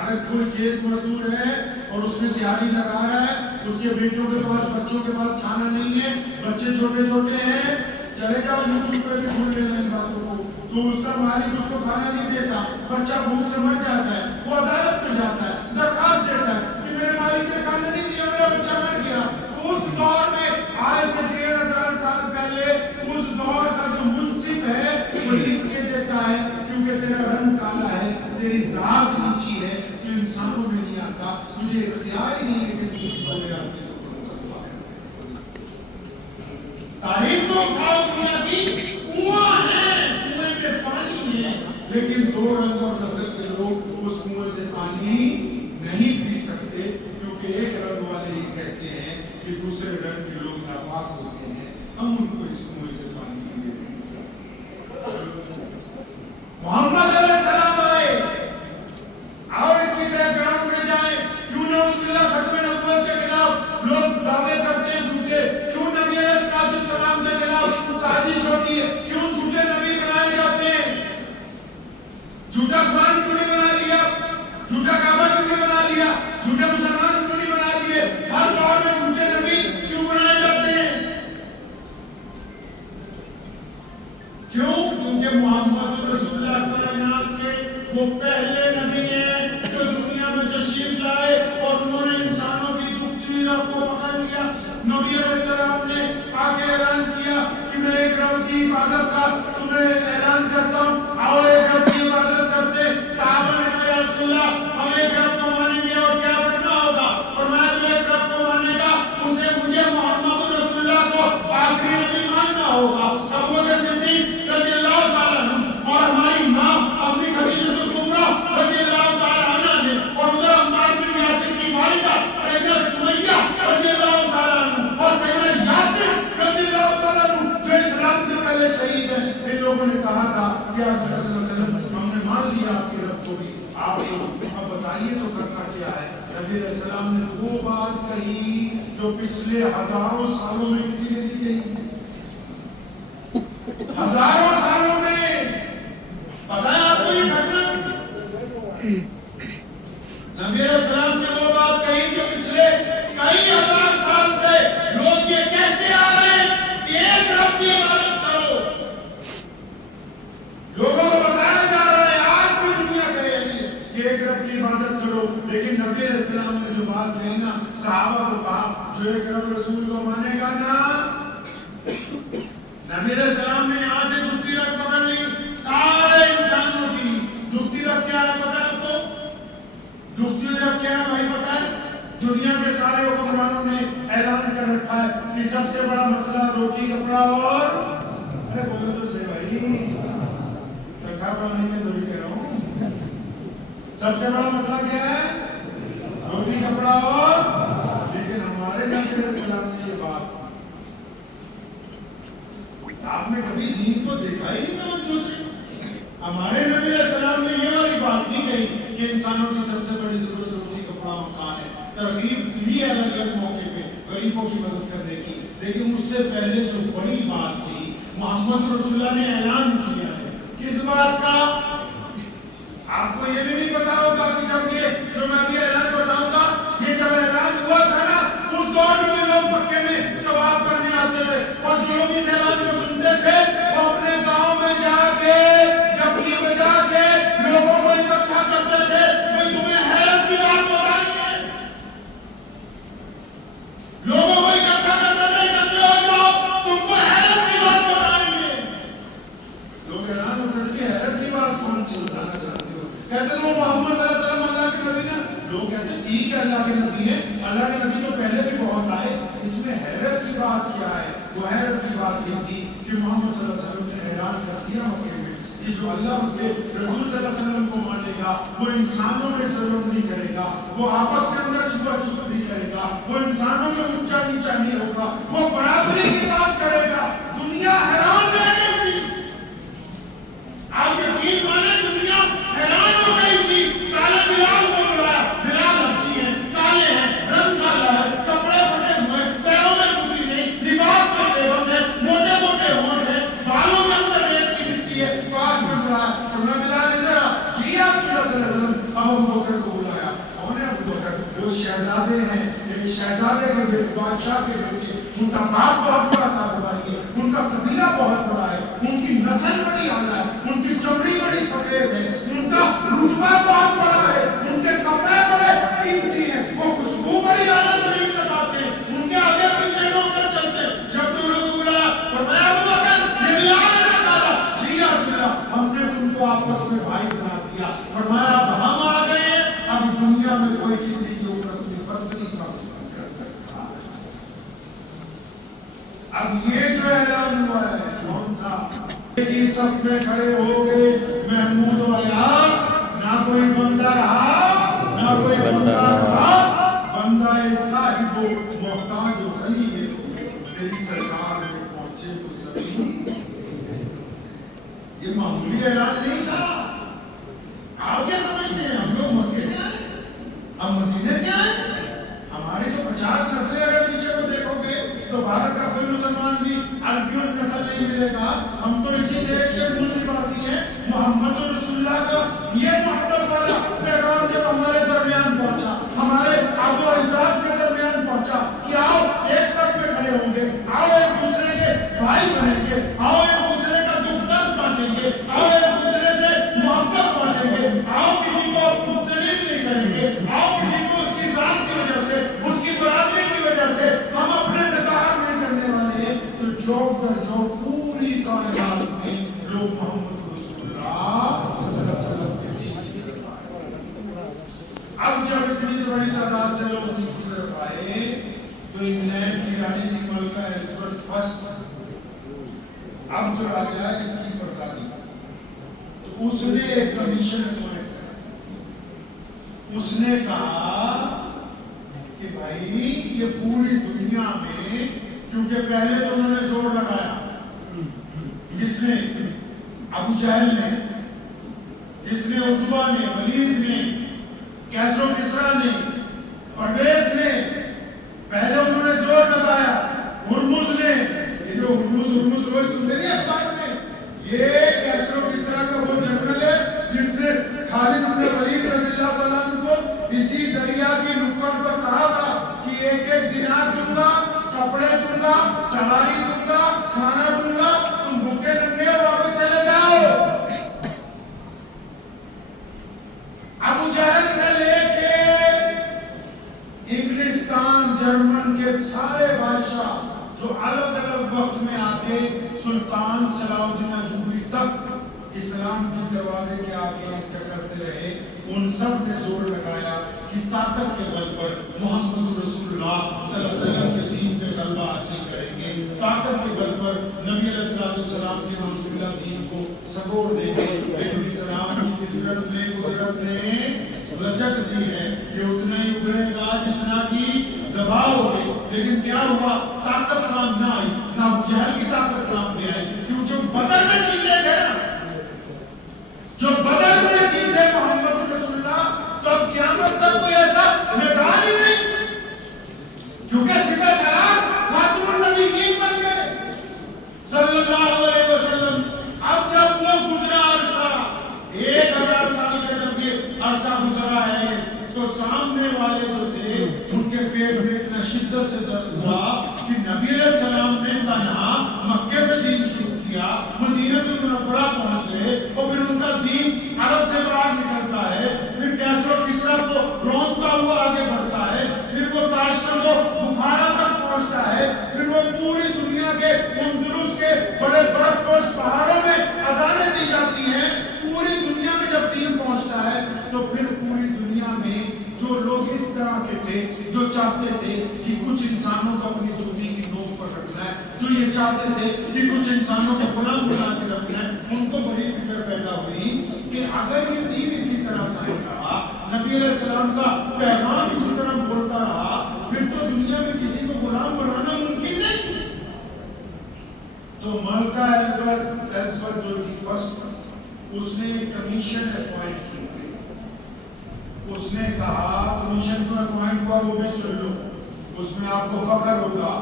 اگر کوئی کھیت مزدور ہے اور اس میں دیہڑی لگا رہا ہے, اس کے بیٹوں کے پاس, بچوں کے پاس کھانا نہیں ہے, بچے چھوٹے چھوٹے ہیں, چلے جاؤ یوٹیوب پہ بھی ڈھونڈ لینا ان باتوں کو, تو اس کا مالک اس کو کھانا نہیں دیتا, بچہ بھوک سے مر جاتا ہے, وہ عدالت میں جاتا ہے, درخواست دیتا ہے کہ میرے مالک نے کھانا نہیں دیا, میرا بچہ مر گیا. اس دور میں آج سے 1500 سال پہلے اس دور کا جو منصف ہے وہ لکھ کے دیتا ہے, کیونکہ تیرا رنگ کالا ہے, تیری ذات نیچی ہے, تو انسانوں میں نہیں آتا, مجھے اختیار ہی نہیں ہے کہ تم اس کو لے آتے. تعریف تو کھاؤ دنیا کی, کنواں ہے, کنویں میں پانی ہے, لیکن دو رنگ اور نسل کے لوگ اس کنویں سے پانی نہیں پی سکتے, کیونکہ ایک رنگ والے ہی کہتے ہیں کہ دوسرے رنگ کے لوگ ناپاک ہوتے ہیں, ہم ان کو اس کنویں سے پانی پینے نہیں سکتے. محمد علیہ السلام آئے اور اس کی بیک گراؤنڈ میں جائیں, کیوں نہ اس اللہ ختم نبوت کے خلاف لوگ دعوے کرتے ہیں جھوٹے, کیوں نبی علیہ السلام کے خلاف سازش ہوتی ہے, کیوں جھوٹے نبی بنائے جاتے ہیں, جھوٹا قرآن کیوں نہیں بنا لیا, جھوٹا کعبہ کیوں نہیں بنا لیا, جھوٹے مسلمان کیوں نہیں بنا لیے, ہر دور میں جھوٹے نبی کیوں بنائے جاتے ہیں؟ کیوں؟ کیونکہ محمد رسول اللہ کائنات کے وہ پہلے نبی ہیں جو دنیا میں تشریف لائے, اور انہوں نے انسانوں کی دکھی رب کو پکڑ لیا. نبی علیہ السلام نے آ کے اعلان کیا کہ میں ایک رب کی عبادت کا تمہیں اعلان کرتا ہوں, آؤ ایک رب کی عبادت کرتے. صحابہ نے کہا یا رسول اللہ ہم ایک رب کو مانیں گے اور کیا کرنا ہوگا, اور میں جو ایک رب کو مانے گا اسے مجھے محمد رسول اللہ کو آخری نبی ماننا ہوگا. ابو بکر صدیق رضی اللہ تعالیٰ عنہ اور ہماری ماں اپنی خدیجہ الکبریٰ رضی اللہ تعالیٰ عنہ نے, اور ادھر عمار بن یاسر کی والدہ سیدہ سمیہ رضی اللہ تعالیٰ عنہ اور سیدنا یاسر رضی اللہ تعالیٰ عنہ جو اسلام کے پہلے شہید ہیں, ان لوگوں نے کہا تھا کہ رسول اللہ صلی اللہ علیہ وسلم ہم نے مان لیا آپ کے رب کو بھی, آپ اب بتائیے تو کرنا کیا ہے. نبی علیہ السلام نے وہ بات کہی جو پچھلے ہزاروں سالوں میں کسی نے نہیں کہی. ہزاروں سالوں میں پتہ ہے آپ کو یہ گھٹنا, نبی علیہ السلام نے وہ بات کہی جو پچھلے کئی ہزار سال سے لوگ یہ کہتے آ رہے ہیں کہ ایک رب کی عبادت کرو. لوگوں کو بتایا جا رہا ہے, آج کوئی دنیا کہے نہیں کہ ایک رب کی عبادت کرو, لیکن نبی علیہ السلام نے جو بات کہی نا, صحابہ کو کہا جو ایک رب رسول کو مانے گا نا, نبی علیہ السلام نے یہاں سے دکھتی رکھ پکڑ لی سارے انسانوں کی. دکھتی رکھ کیا ہے پتہ ہے آپ کو, دکھتی رکھ کیا ہے بھائی پتہ ہے؟ دنیا کے سارے حکمرانوں نے اعلان کر رکھا ہے کہ سب سے بڑا مسئلہ روٹی کپڑا اور, ارے بولو تو صحیح بھائی, رکھا پڑھانے کے ضروری کہہ رہا ہوں, سب سے بڑا مسئلہ کیا ہے, روٹی کپڑا اور. لیکن ہمارے نبی علیہ السلام نے یہ بات, آپ نے کبھی دین کو دیکھا ہی نہیں توجہ سے, ہمارے نبی علیہ السلام نے یہ والی بات نہیں کہی کہ انسانوں کی سب سے بڑی ضرورت روٹی کپڑا مکان ہے. ترغیب دی ہے الگ الگ موقع پہ غریبوں کی مدد کرنے کی, لیکن اس سے پہلے جو بڑی بات تھی محمد رسول اللہ نے اعلان کیا ہے. کس بات کا؟ آپ کو یہ بھی نہیں پتا ہوگا کہ جب یہ جو میں ابھی اعلان بتاؤں گا, یہ جب اعلان ہوا تھا نا, اس دور میں لوگ مکے میں طواف کرنے آتے تھے, اور جو لوگ اس اعلان کو سنتے تھے وہ اپنے گاؤں میں جا کے ڈپلی بجا کے لوگوں کو اکٹھا کرتے تھے. کوئی تمہیں حیرت کی بات بتانی ہے, لوگوں کو اکٹھا کرتے تھے, اکٹھے ہو جاؤ, تم کو حیرت کی بات بتائیں گے. لوگ حیران ہو کر کے حیرت کی بات کون سی بتانا چاہتے ہو, کہتے ہیں وہ محمد صلی اللہ علیہ وسلم اللہ کے نبی نا. لوگ کہتے ہیں ٹھیک ہے اللہ کے نبی ہے, اللہ کے نبی تو پہلے بھی بہت آئے, اس میں حیرت کی بات کیا ہے؟ وہ حیرت کی بات یہ تھی کہ محمد صلی اللہ علیہ وسلم نے اعلان کر دیا مکے میں کہ جو اللہ اس کے رسول صلی اللہ علیہ وسلم کو مانے گا وہ انسانوں میں ظلم نہیں کرے گا, وہ آپس کے اندر چھپا چھپ نہیں کرے گا, وہ انسانوں میں اونچا نیچا نہیں ہوگا, وہ برابری کی بات کرے گا. دنیا حیران رہ گئی تھی, آپ یقین مانے دنیا حیران ہو گئی تھی. کالے بلال کو بلایا, بلال اچھی ہے, کالے ہیں, رنگ کالا ہے, کپڑے پھٹے ہوئے, پیروں میں ٹوٹی نہیں, لباس میں بےبس ہے, موٹے موٹے ہونٹ ہے, بالوں کے اندر ریت کی مٹی ہے, پاس میں بلایا, فرمایا بلال ادھر آ. جی آپ صلی اللہ علیہ وسلم, اب ہم بکر کو بلایا. شہزادے ہیں، ایک شہزادے کے بیٹے، بادشاہ کے بیٹے، ان کا باپ بہت بڑا کاروباری ہے، ان کا قبیلہ بہت بڑا ہے، ان کی نسل بڑی اعلیٰ ہے، ان کی چمڑی بڑی سفید ہے، ان کا رتبہ بہت بڑا ہے، ان کے کپڑے بڑے قیمتی ہیں، وہ خوشبو بڑی اعلیٰ ترین لگاتے ہیں، ان کے آگے پیچھے لوگ کر چلتے ہیں۔ جب تو لوگ بولا فرمایا ابو بکر یہ بھی آگے نہ کالا، جی آسلہ ہم نے تم کو آپس میں بھائی بنا دیا۔ فرمایا اب ہم آ گئے ہیں، اب دنیا میں کوئی کسی کے اوپر اپنی برتری ثابت نہیں کر سکتا۔ اب یہ جو اعلان ہوا ہے کون سا؟ ایک سب میں کھڑے ہو گئے محمود و ایاز، نہ کوئی بندہ رہا نہ کوئی بندہ رہا، بندہ صاحب و محتاج و غنی ہے، تیری سرکار میں پہنچے تو سبھی۔ یہ معمولی اعلان نہیں تھا۔ آپ کیا سمجھتے ہیں ہم لوگ مکے سے آئے، ہم مدینے سے آئے؟ ہماری تو 50 نسلیں اگر پیچھے کو دیکھو گے تو بھارت کا کوئی مسلمان بھی عربیوں نسل نہیں ملے گا۔ ہم تو اسی دیش کے مول نواسی ہیں۔ محمد رسول اللہ کا یہ محبت والا پیغام جب ہمارے درمیان پہنچا، ہمارے آبا و اجداد کے درمیان پہنچا کہ آؤ ایک سب میں کھڑے ہوں گے، آؤ ایک دوسرے کے بھائی بنیں گے، آؤ ایک دوسرے کا دکھ درد بانٹیں گے، آؤ ایک دوسرے سے محبت بانٹیں گے، آؤ کسی کو مختلف نہیں کریں گے، آؤ کسی کو اس کی ذات کی وجہ سے، اس کی برادری کی وجہ سے ہم اپنے سے باہر نہیں کرنے والے ہیں۔ تو جوڑ در جوڑ پوری کائنات میں لوگ محمد رسول اللہ صلی اللہ علیہ وسلم کے دین کی طرف آئے۔ اب جب اتنی بڑی تعداد سے لوگ دین کی طرف آئے تو انگلینڈ کی رانی کی ملکہ ایلزبتھ فرسٹ، اب جو راجا ہے اس کی پردانی، تو اس نے ایک کمیشن اپوائنٹ کیا۔ اس نے کہا کہ بھائی یہ پوری دنیا میں، کیونکہ پہلے تو انہوں نے زور لگایا، جس نے ابو جہل نے، جس نے عتبہ نے، ولید نے، کیسر و کسریٰ نے، پرویز نے، پہلے انہوں نے زور لگایا، ہرمز نے، یہ جو ہرمز روز سنتے نہیں اخبار میں، یہ کیسر و کسریٰ کا وہ جنرل ہے جس نے خالد بن ولید رضی اللہ عنہ کو اسی دریا کی نکڑ پر کہا تھا کہ ایک ایک دینار دوں گا، کپڑے دوں گا، سواری دوں گا، کھانا دوں گا، تم بھوکے ننگے واپس چلے جاؤ۔ ابو جہل سے لے کے انگلستان، جرمن کے سارے بادشاہ جو الگ الگ وقت میں آتے، سلطان صلاح الدین ایوبی تک اسلام کے دروازے کے آگے کرتے رہے، ان سب نے زور لگایا کہ طاقت کے بل پر محمد رسول اللہ صلی اللہ علیہ وسلم کے دین پہ غلبہ حاصل کریں گے، طاقت کے بل پر نبی علیہ السلام کے رسول اللہ دین کو سبور دیں گے۔ لیکن اسلام کی فطرت میں قدرت نے لچک دی ہے کہ اتنا ہی ابھرے گا جتنا کی دباؤ ہوگی، لیکن کیا ہوا؟ طاقت کام نہ آئی، نہ جہل کی طاقت کام میں آئی، کیوں جو بدر میں جیتے تھے نا، جو بدر میں جیتے محمد رسول اللہ، تو اب قیامت تک کوئی ایسا میدان ہی نہیں، کیونکہ سپہ سالار خاتم النبیین بن گئے صلی اللہ علیہ وسلم۔ اب جب وہ گزرا عرصہ، 1000 سال کا جب یہ عرصہ گزرا ہے، تو سامنے والے جو تھے ان کے پیٹ میں اتنا شدت سے درد ہوا کہ نبی علیہ السلام نے تنہا مکے سے دین شروع کیا، مدینہ المنورہ پہنچ گئے، اور پھر ان کا دین عرب سے باہر نکلتا ہے، پھر کیسر و کسریٰ کو رونقتا ہوا آگے بڑھتا ہے، پھر وہ تاشقند و بخارا تک پہنچتا ہے، پھر وہ پوری دنیا کے اندلس کے بڑے برف پوش پہاڑوں میں اذانیں دی جاتی ہیں۔ پوری دنیا میں جب دین پہنچتا ہے تو پھر پوری دنیا میں جو لوگ اس طرح کے تھے، جو چاہتے تھے کہ کچھ انسانوں کو اپنی جوتی کی نوک پر رکھنا ہے، جو یہ چاہتے تھے کہ کچھ انسانوں کو غلام بنا کے رکھنا ہے، ان کو بڑی فکر پیدا ہوئی کہ اگر یہ دین اسی طرح قائم رہا، نبی علیہ السلام کا پیغام اسی طرح بولتا رہا، پھر تو دنیا میں کسی کو غلام بنانا ممکن نہیں۔ تو ملکہ ایلزبتھ جو تھی فرسٹ، اس نے کمیشن اپوائنٹ کیا۔ اس نے کہا کمیشن کو اپوائنٹ ہوا وہ بھی سن لو، اس میں آپ کو فخر ہوگا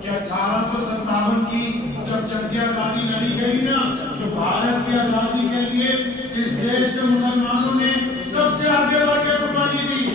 کہ 1857 کی جب جنگ آزادی لڑی گئی نا، تو بھارت کی آزادی کے لیے اس دیش کے مسلمانوں نے سب سے آگے بڑھ کے قربانی دی۔